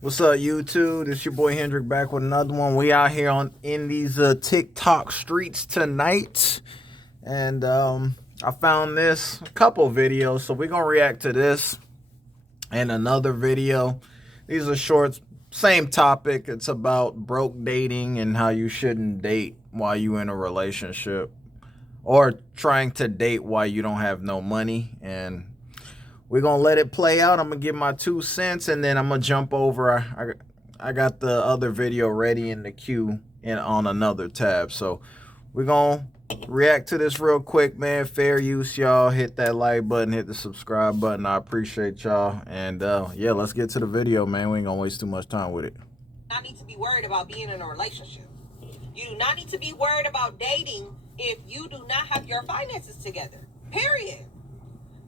What's up, YouTube? This your boy Hendrick back with another one. We out here in these TikTok streets tonight, and I found this a couple videos, so we're gonna react to this and another video. These are shorts, same topic. It's about broke dating and how you shouldn't date while you in a relationship, or trying to date while you don't have no money. And we're gonna let it play out. I'm gonna give my 2 cents, and then I'm gonna jump over. I got the other video ready in the queue and on another tab. So we're gonna react to this real quick, man. Fair use, y'all. Hit that like button, hit the subscribe button. I appreciate y'all. And yeah, let's get to the video, man. We ain't gonna waste too much time with it. Not need to be worried about being in a relationship. You do not need to be worried about dating if you do not have your finances together. Period.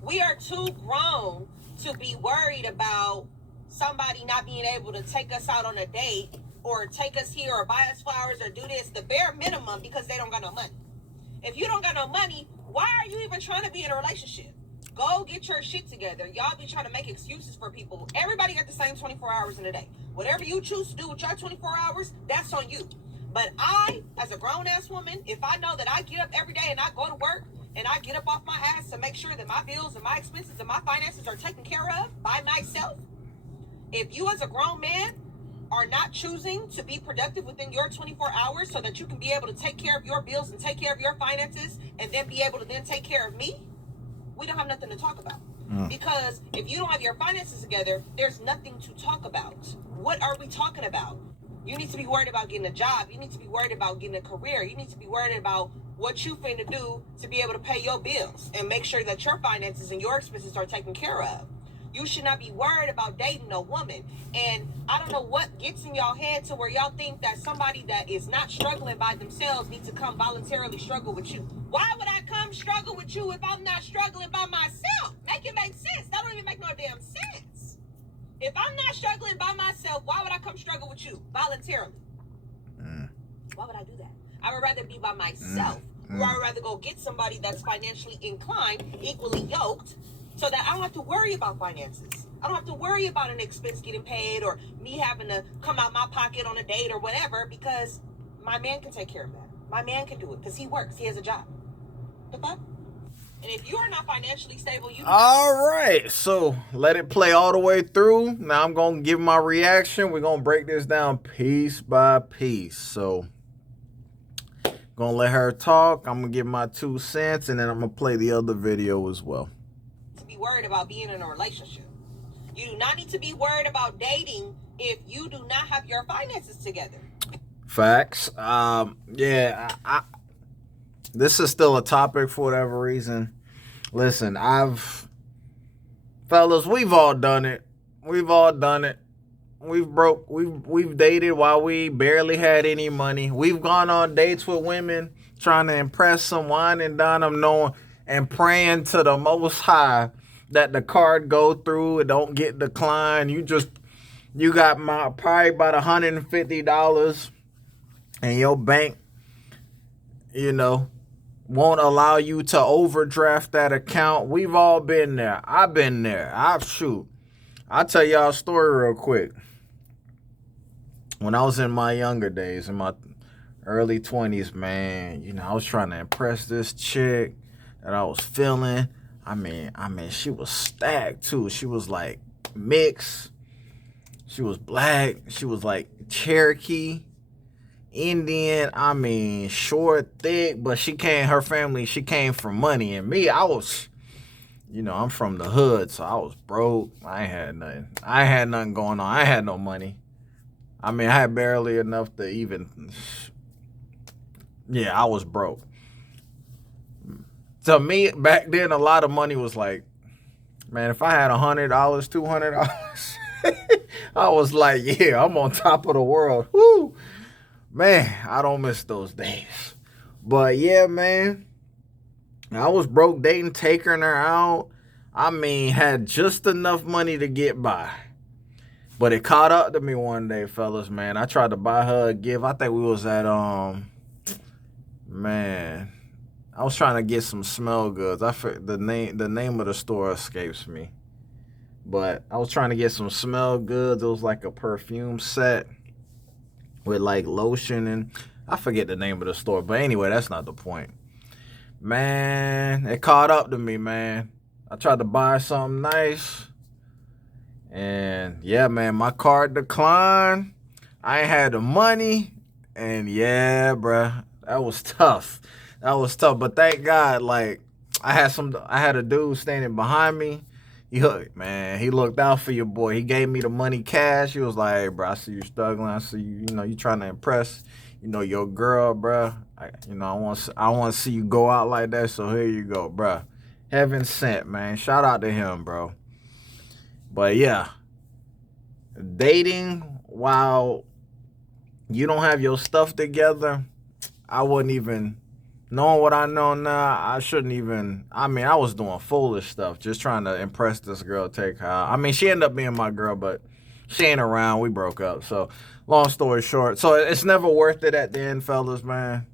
We are too grown to be worried about somebody not being able to take us out on a date or take us here or buy us flowers or do this, the bare minimum, because they don't got no money. If you don't got no money, why are you even trying to be in a relationship? Go get your shit together. Y'all be trying to make excuses for people. Everybody got the same 24 hours in a day. Whatever you choose to do with your 24 hours, that's on you. But I, as a grown-ass woman, if I know that I get up every day and I go to work and I get up off my ass to make sure that my bills and my expenses and my finances are taken care of by myself, if you as a grown man are not choosing to be productive within your 24 hours so that you can be able to take care of your bills and take care of your finances and then be able to then take care of me, we don't have nothing to talk about. Because if you don't have your finances together, there's nothing to talk about. What are we talking about? You need to be worried about getting a job. You need to be worried about getting a career. You need to be worried about what you finna do to be able to pay your bills and make sure that your finances and your expenses are taken care of. You should not be worried about dating a woman. And I don't know what gets in y'all head to where y'all think that somebody that is not struggling by themselves needs to come voluntarily struggle with you. Why would I come struggle with you if I'm not struggling by myself? Make it make sense. That don't even make no damn sense. If I'm not struggling by myself, why would I come struggle with you voluntarily? Why would I do that? I would rather be by myself. Or I would rather go get somebody that's financially inclined, equally yoked, so that I don't have to worry about finances. I don't have to worry about an expense getting paid or me having to come out my pocket on a date or whatever, because my man can take care of that. My man can do it because he works. He has a job. The fuck? And if you are not financially stable, you... All right, so let it play all the way through. Now I'm gonna give my reaction. We're gonna break this down piece by piece. So gonna let her talk. I'm gonna give my 2 cents, and then I'm gonna play the other video as well. To be worried about being in a relationship. You do not need to be worried about dating if you do not have your finances together. Facts. Yeah, this is still a topic for whatever reason. Listen, fellas, we've all done it. We've all done it. We've dated while we barely had any money. We've gone on dates with women trying to impress them, wine and dine them, knowing and praying to the Most High that the card go through and don't get declined. You got probably about $150 and your bank, won't allow you to overdraft that account. We've all been there. I've been there. I'll tell y'all a story real quick. When I was in my younger days, in my early 20s, man, I was trying to impress this chick that I was feeling. I mean, she was stacked too. She was like mixed. She was black. She was like Cherokee, Indian, short, thick, but she came from money. And me, I was, I'm from the hood, so I was broke. I had nothing going on. I had no money. I had barely enough to even, I was broke. To me, back then, a lot of money was like, man, if I had $100, $200, I was like, yeah, I'm on top of the world. Woo! Man, I don't miss those days. But yeah, man, I was broke dating, taking her out. Had just enough money to get by. But it caught up to me one day, fellas, man. I tried to buy her a gift. I think we was at, man, I was trying to get some smell goods. The name of the store escapes me. But I was trying to get some smell goods. It was like a perfume set with like lotion, and I forget the name of the store. But anyway, that's not the point. Man, it caught up to me, man. I tried to buy something nice. And yeah, man, my card declined. I ain't had the money. And yeah, bruh, that was tough. That was tough. But thank God, like, I had a dude standing behind me. He looked out for your boy. He gave me the money cash. He was like, hey, bro, I see you struggling. I see you, you trying to impress, your girl, bro. I want to see you go out like that. So here you go, bro. Heaven sent, man. Shout out to him, bro. But yeah, dating while you don't have your stuff together, I wouldn't even, knowing what I know now, I shouldn't even, I was doing foolish stuff, just trying to impress this girl, take her out. She ended up being my girl, but she ain't around. We broke up. So, long story short. So, it's never worth it at the end, fellas, man.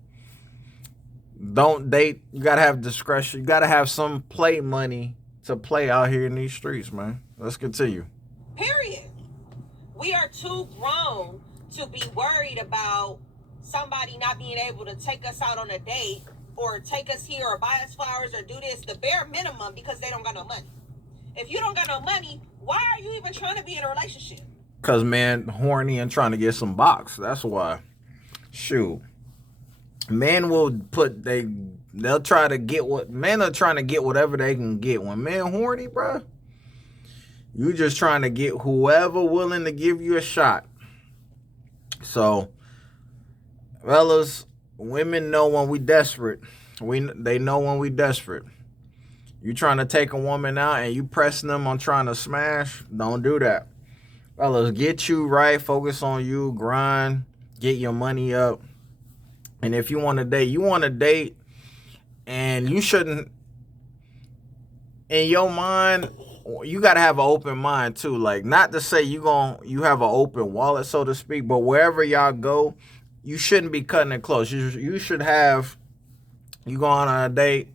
Don't date. You got to have discretion. You got to have some play money to play out here in these streets, man. Let's continue. Period. We are too grown to be worried about somebody not being able to take us out on a date or take us here or buy us flowers or do this, the bare minimum, because they don't got no money. If you don't got no money, why are you even trying to be in a relationship? Because, man, horny and trying to get some box. That's why. Shoot. Men will they'll try to get men are trying to get whatever they can get. When men horny, bro, you just trying to get whoever willing to give you a shot. So, fellas, women know when we desperate. They know when we desperate. You trying to take a woman out and you pressing them on trying to smash, don't do that. Fellas, get you right, focus on you, grind, get your money up. And if you want to date, and you shouldn't, in your mind, you got to have an open mind too. Like, not to say you have an open wallet, so to speak, but wherever y'all go, you shouldn't be cutting it close. You should have, you go on a date.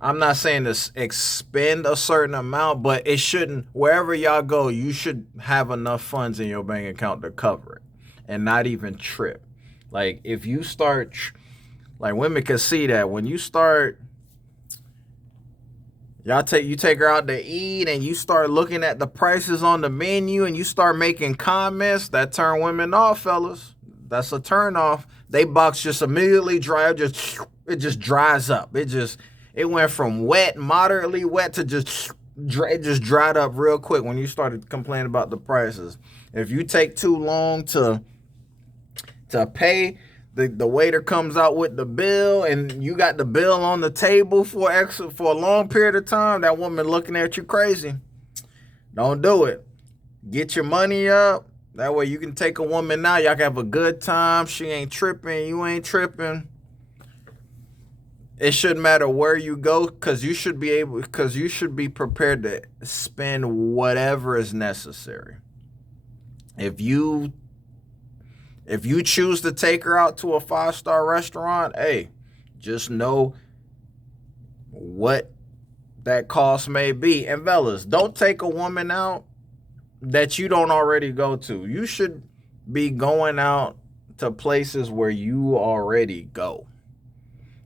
I'm not saying to expend a certain amount, but it shouldn't, wherever y'all go, you should have enough funds in your bank account to cover it and not even trip. Like, if you start, like, women can see that when you start, you take her out to eat and you start looking at the prices on the menu and you start making comments, that turn women off, fellas. That's a turn off. They box just immediately dry. It just dries up. It went from wet, moderately wet, to it just dried up real quick when you started complaining about the prices. If you take too long to pay, the waiter comes out with the bill and you got the bill on the table for a long period of time, that woman looking at you crazy. Don't do it. Get your money up. That way you can take a woman out. Y'all can have a good time. She ain't tripping. You ain't tripping. It shouldn't matter where you go, because you should be prepared to spend whatever is necessary. If you choose to take her out to a 5-star restaurant, hey, just know what that cost may be. And fellas, don't take a woman out that you don't already go to. You should be going out to places where you already go.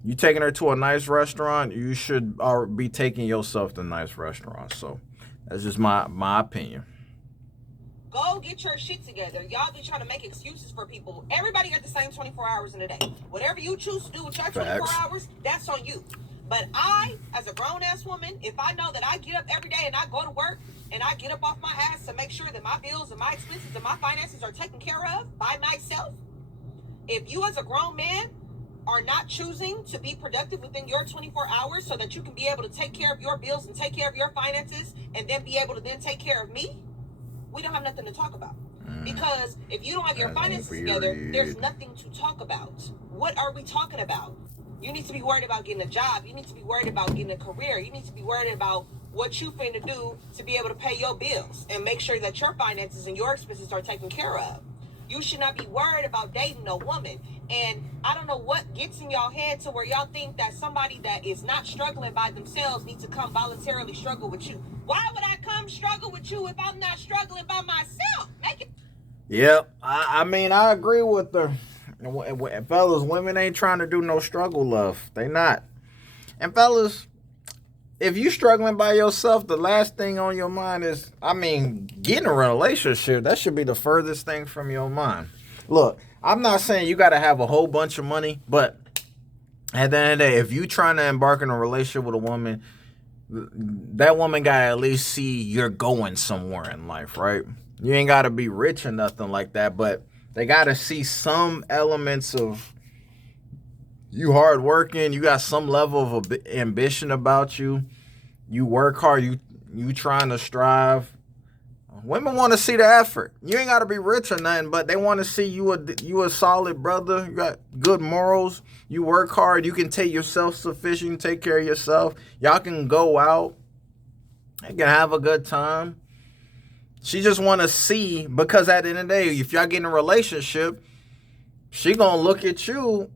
You taking her to a nice restaurant, you should be taking yourself to nice restaurants. So that's just my opinion. Go get your shit together. Y'all be trying to make excuses for people. Everybody got the same 24 hours in a day. Whatever you choose to do with your 24 hours, that's on you. But I, as a grown-ass woman, if I know that I get up every day and I go to work and I get up off my ass to make sure that my bills and my expenses and my finances are taken care of by myself, if you as a grown man are not choosing to be productive within your 24 hours so that you can be able to take care of your bills and take care of your finances and then be able to then take care of me, we don't have nothing to talk about. Because if you don't have your finances together, there's nothing to talk about. What are we talking about? You need to be worried about getting a job. You need to be worried about getting a career. You need to be worried about what you finna do to be able to pay your bills and make sure that your finances and your expenses are taken care of. You should not be worried about dating a woman. And I don't know what gets in y'all head to where y'all think that somebody that is not struggling by themselves needs to come voluntarily struggle with you. Why would I come struggle with you if I'm not struggling by myself? Make it. Yep. I mean, I agree with her. Fellas, women ain't trying to do no struggle love. They not. And fellas, if you struggling by yourself, the last thing on your mind is, I mean, getting a relationship. That should be the furthest thing from your mind. Look, I'm not saying you got to have a whole bunch of money, but at the end of the day, if you trying to embark in a relationship with a woman, that woman got to at least see you're going somewhere in life, right? You ain't got to be rich or nothing like that, but they got to see some elements of you hardworking, you got some level of ambition about you, you work hard, you trying to strive. Women want to see the effort. You ain't got to be rich or nothing, but they want to see you a solid brother. You got good morals. You work hard. You can take yourself sufficient. You take care of yourself. Y'all can go out. You can have a good time. She just want to see, because at the end of the day, if y'all get in a relationship, she going to look at you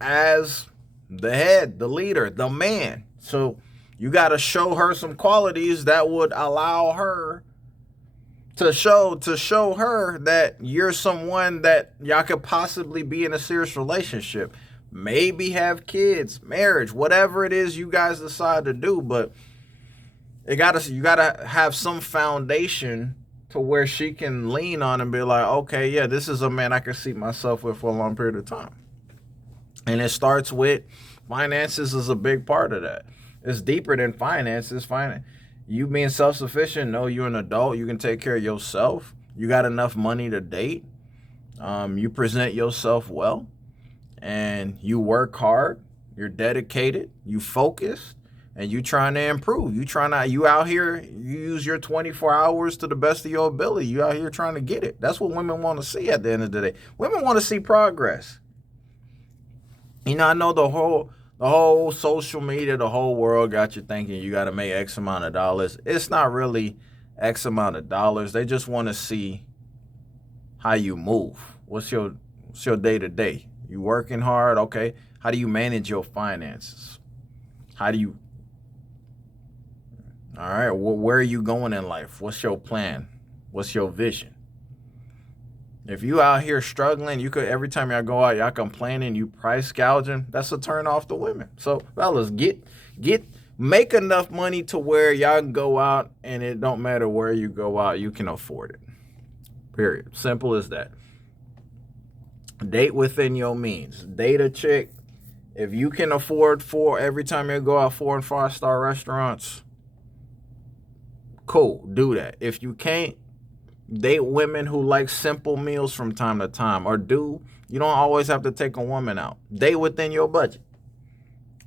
as the head, the leader, the man. So you got to show her some qualities that would allow her to show her that you're someone that y'all could possibly be in a serious relationship. Maybe have kids, marriage, whatever it is you guys decide to do, but you gotta have some foundation to where she can lean on and be like, okay, yeah, this is a man I can see myself with for a long period of time. And it starts with finances is a big part of that. It's deeper than finances. You being self-sufficient, know you're an adult. You can take care of yourself. You got enough money to date. You present yourself well. And you work hard. You're dedicated. You focused. And you trying to improve. You out here, you use your 24 hours to the best of your ability. You out here trying to get it. That's what women want to see at the end of the day. Women want to see progress. You know, I know the whole social media, the whole world got you thinking you got to make X amount of dollars. It's not really X amount of dollars. They just want to see how you move. What's your day to day? You working hard? Okay. How do you manage your finances? All right. Where are you going in life? What's your plan? What's your vision? If you out here struggling, every time y'all go out, y'all complaining, you price gouging, that's a turn off to women. So fellas, make enough money to where y'all can go out and it don't matter where you go out, you can afford it. Period. Simple as that. Date within your means. Date a chick. If you can afford every time you go out 4 and 5 star restaurants, cool, do that. If you can't, date women who like simple meals from time to time. You don't always have to take a woman out. Date within your budget.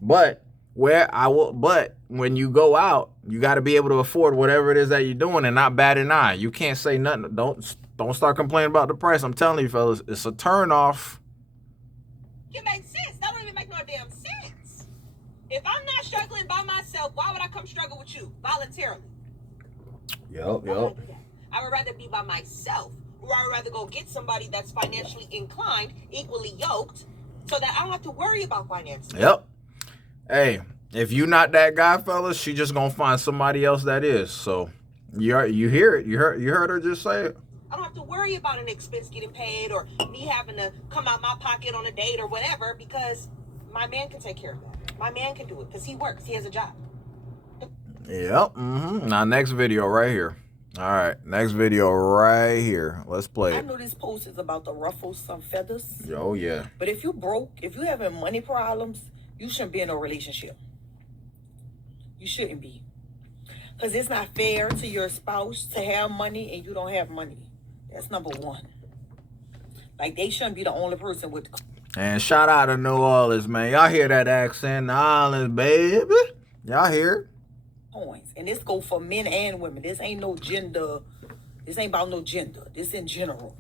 But when you go out, you got to be able to afford whatever it is that you're doing and not bat an eye. You can't say nothing. Don't start complaining about the price. I'm telling you, fellas, it's a turn off. It makes sense. That don't even make no damn sense. If I'm not struggling by myself, why would I come struggle with you voluntarily? Yep. I would rather be by myself, or I would rather go get somebody that's financially inclined, equally yoked, so that I don't have to worry about finances. Yep. Hey, if you not that guy, fellas, she just gonna find somebody else that is. So you hear it. You heard her just say it. I don't have to worry about an expense getting paid or me having to come out my pocket on a date or whatever, because my man can take care of that. My man can do it because he works. He has a job. Yep. Now, next video right here. All right, next video right here. Let's play I it. know this post is about to ruffle some feathers. Oh, yeah. But if you broke, if you having money problems, you shouldn't be in a relationship. You shouldn't be. Because it's not fair to your spouse to have money and you don't have money. That's number one. Like, they shouldn't be the only person with... And shout out to New Orleans, man. Y'all hear that accent? New Orleans, baby. Y'all hear it? Points. And this go for men and women. This ain't no gender. This ain't about no gender. This in general.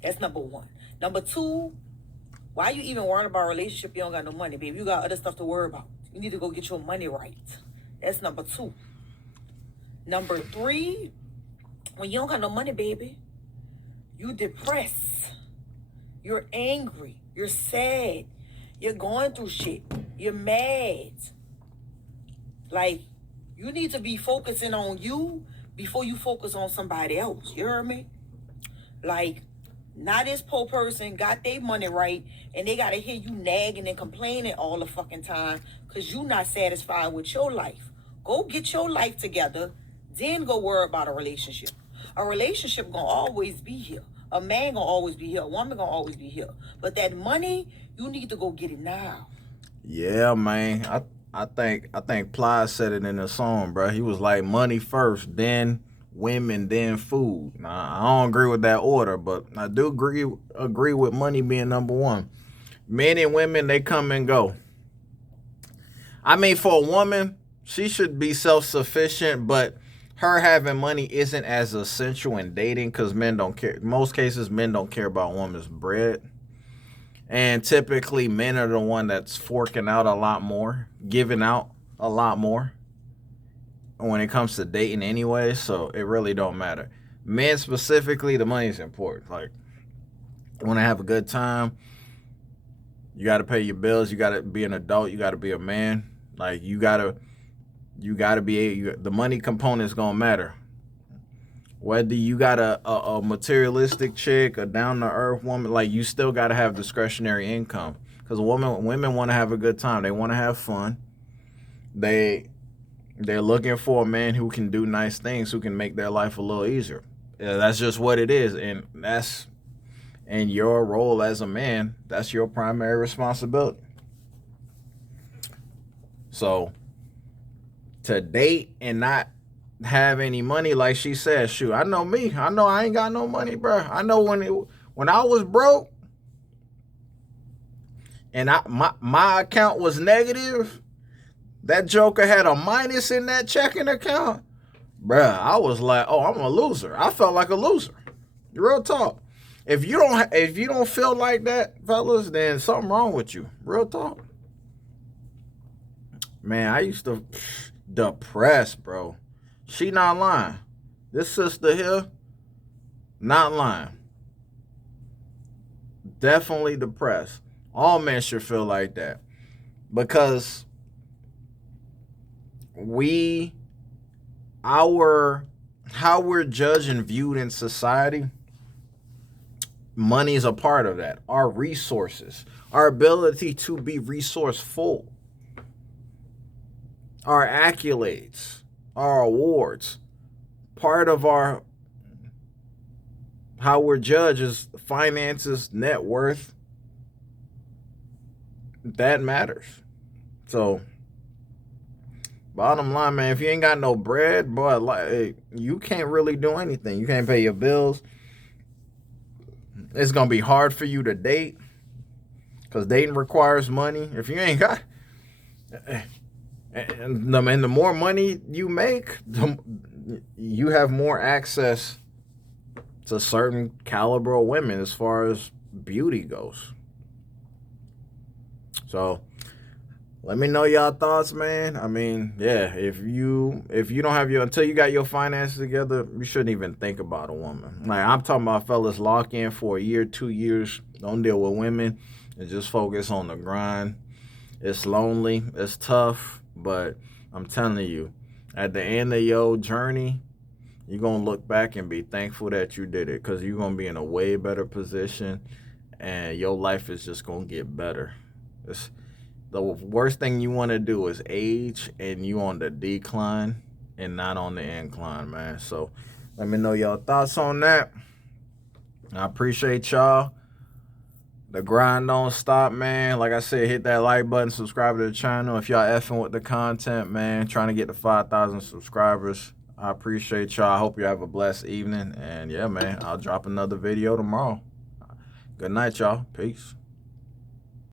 That's number one. Number two, why you even worrying about a relationship? You don't got no money, baby. You got other stuff to worry about. You need to go get your money right. That's number two. Number three, when you don't got no money, baby, you depressed. You're angry. You're sad. You're going through shit. You're mad. Like, You need to be focusing on you before you focus on somebody else. You hear me? Like, now this poor person got their money right, and they gotta hear you nagging and complaining all the fucking time because you not satisfied with your life. Go get your life together, then go worry about a relationship. A relationship gonna always be here. A man gonna always be here. A woman gonna always be here. But that money, you need to go get it now. Yeah, man. I think Plies said it in the song, bro. He was like, money first, then women, then food. Now, I don't agree with that order, but I do agree with money being number one. Men and women, they come and go. I mean, for a woman, she should be self-sufficient, but her having money isn't as essential in dating because men don't care. In most cases, men don't care about women's bread. And typically, men are the one that's forking out a lot more, giving out a lot more when it comes to dating anyway, so it really don't matter. Men specifically, the money is important. Like, you want to have a good time, you got to pay your bills, you got to be an adult, you got to be a man. Like, you got to be, the money component is going to matter. Whether you got a materialistic chick, a down-to-earth woman, like, you still got to have discretionary income. Because women want to have a good time. They want to have fun. They're looking for a man who can do nice things, who can make their life a little easier. Yeah, that's just what it is. And that's, in your role as a man, that's your primary responsibility. So, to date and not have any money, like she said, shoot, I know me. I know I ain't got no money, bro. I know when I was broke and my account was negative, that joker had a minus in that checking account, bruh, I was like, oh, I'm a loser. I felt like a loser. Real talk. If you don't feel like that, fellas, then something wrong with you. Real talk. Man, I used to depressed, bro. She not lying. This sister here, not lying. Definitely depressed. All men should feel like that. Because how we're judged and viewed in society, money is a part of that. Our resources, our ability to be resourceful, our accolades, our awards, part of how we're judged is finances, net worth. That matters. So, bottom line, man, if you ain't got no bread, boy, like, you can't really do anything. You can't pay your bills. It's gonna be hard for you to date because dating requires money. If you ain't got, and the more money you make, you have more access to certain caliber of women as far as beauty goes. So, let me know y'all thoughts, man. I mean, yeah, if you don't have until you got your finances together, you shouldn't even think about a woman. Like, I'm talking about fellas, lock in for a year, 2 years. Don't deal with women and just focus on the grind. It's lonely, it's tough, but I'm telling you, at the end of your journey, you're going to look back and be thankful that you did it because you're going to be in a way better position and your life is just going to get better. The worst thing you want to do is age and you on the decline and not on the incline, man. So let me know y'all thoughts on that. I appreciate y'all. The grind don't stop, man. Like I said, hit that like button, subscribe to the channel. If y'all effing with the content, man, trying to get to 5,000 subscribers. I appreciate y'all. I hope you have a blessed evening. And yeah, man, I'll drop another video tomorrow. Good night, y'all. Peace.